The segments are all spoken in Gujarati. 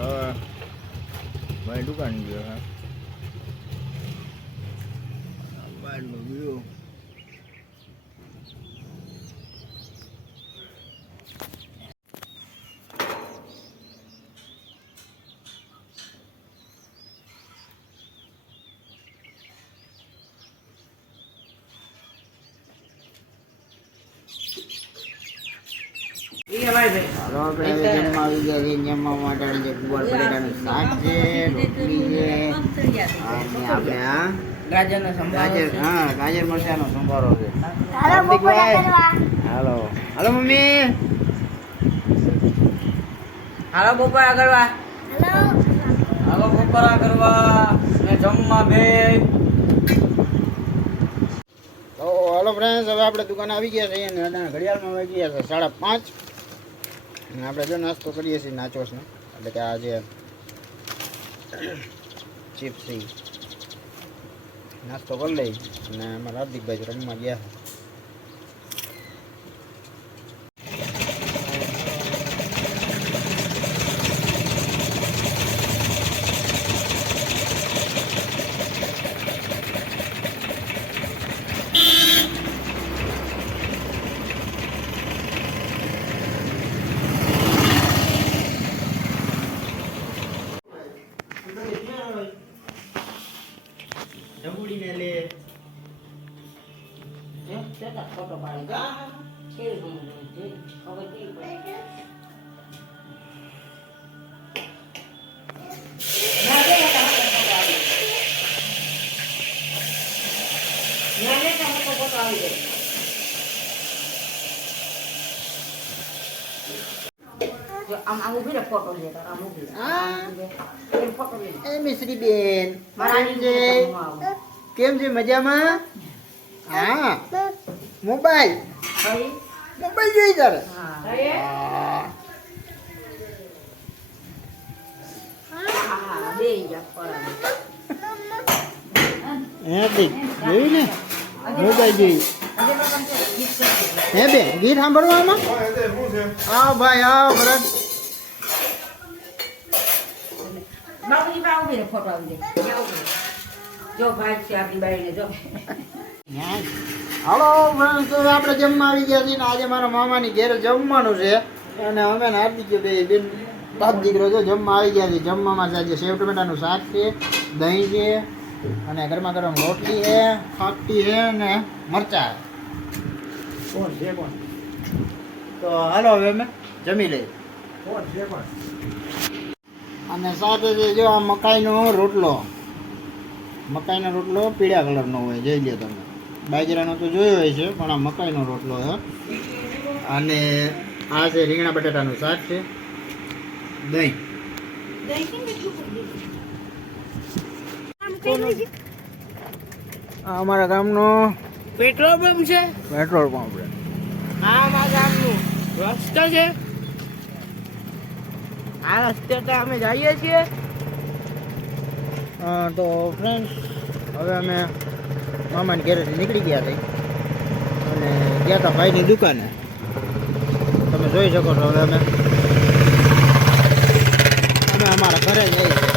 ભાઈ દુકાન ગયો હા બહારનું વ્યૂ હાલો આપણે જમવા આવી ગયા છીએ જમવા માટે જે ગુવાર બટેટાનું શાક છે રોટલી છે અને આપણે આ ગાજર મરચાંનો સંભારો છે હાલો હાલો મમ્મી હાલો બપોરા કરવા હાલો બપોરા કરવા ને જમવા બે તો હાલો ફ્રેન્ડ્સ હવે આપણે દુકાને આવી ગયા છીએ અને ઘડિયાળમાં વાગી ગયા છે 5:30 અને આપણે જો નાસ્તો કરીએ છીએ નાચોસનો એટલે કે આ જે ચિપ્સ છે નાસ્તો કરી લઈ અને અમારા હાર્દિકભાઈ રમવા ગયા જમુડીને લે ફોટો આમ ઉભી રે ફોટો લે આમ ઉભી ફોટો લે એ મિશ્રી બેન કેમ છે મજામાં હા મોબાઈલ જોઈ તારે જોયું ને મોબાઈલ જોઈ હે બે ગીત સાંભળવામાં આવ ભાઈ આવ ભરત બાપુજી બા ઉભી રે ફોટો આવી દે જો ભાઈ છે આપણી બાઈને જો હાલો ફ્રેન્ડ્સ તો આપણે જમવા આવી ગયા છીએ ને આજે મારા મામાની ઘેર જમવાનું છે અને અમે ને હાર્દિક બે બેન બાપ દીકરો જો જમવા આવી ગયા છે જમવામાં આજે સેવ ટમેટાનું શાક છે દહીં છે અને ગરમા ગરમ રોટલી છે ફાકટી છે અને મરચાં કોણ છે કોણ તો હાલો હવે અમે જમી લઈએ કોણ છે કોણ અને સાથે છે જો આ મકાઈનો રોટલો પીળા કલરનો હોય જોઈ લો તમે બાજરાનો તો જોયો હોય છે પણ આ મકાઈનો રોટલો છે અને આ છે રીંગણા બટાટાનું શાક છે દહીં અમારા ગામનો પેટ્રોલ પંપ છે આ અમારા ગામનું રસ્તો છે આ રસ્તે તો અમે જઈએ છીએ તો ફ્રેન્ડ્સ હવે અમે મામાની ઘરેથી નીકળી ગયા હતા અને ગયા હતા ભાઈની દુકાને તમે જોઈ શકો છો હવે અમે અમારા ઘરે જઈએ છીએ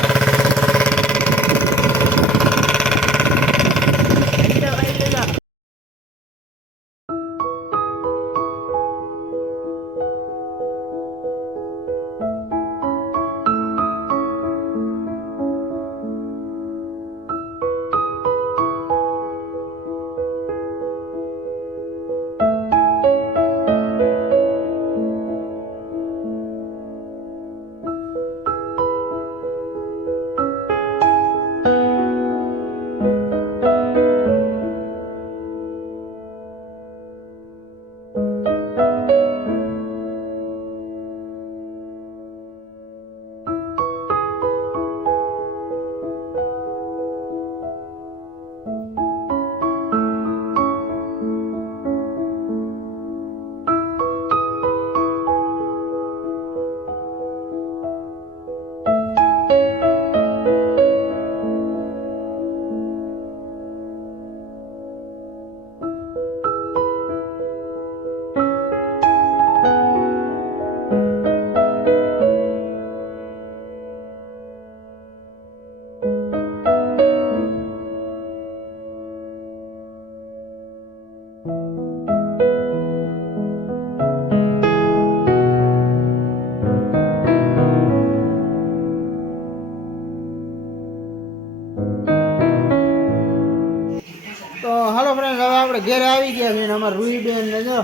આપણે ઘેરે આવી ગયા છીએ ને અમારા રૂહીબેન ને જો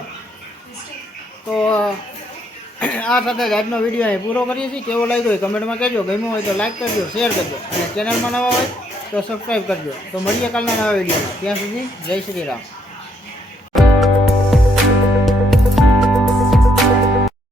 તો આ સાથે જ આજનો વિડીયો અહીં પૂરો કરીએ છીએ. કેવો લાગ્યો હોય કમેન્ટમાં કહેજો. ગમ્યો હોય તો લાઈક કરજો, શેર કરજો અને ચેનલમાં નવા હોય તો સબસ્ક્રાઈબ કરજો. તો મળીએ કાલના નવા વિડીયોમાં. ત્યાં સુધી જય શ્રી રામ.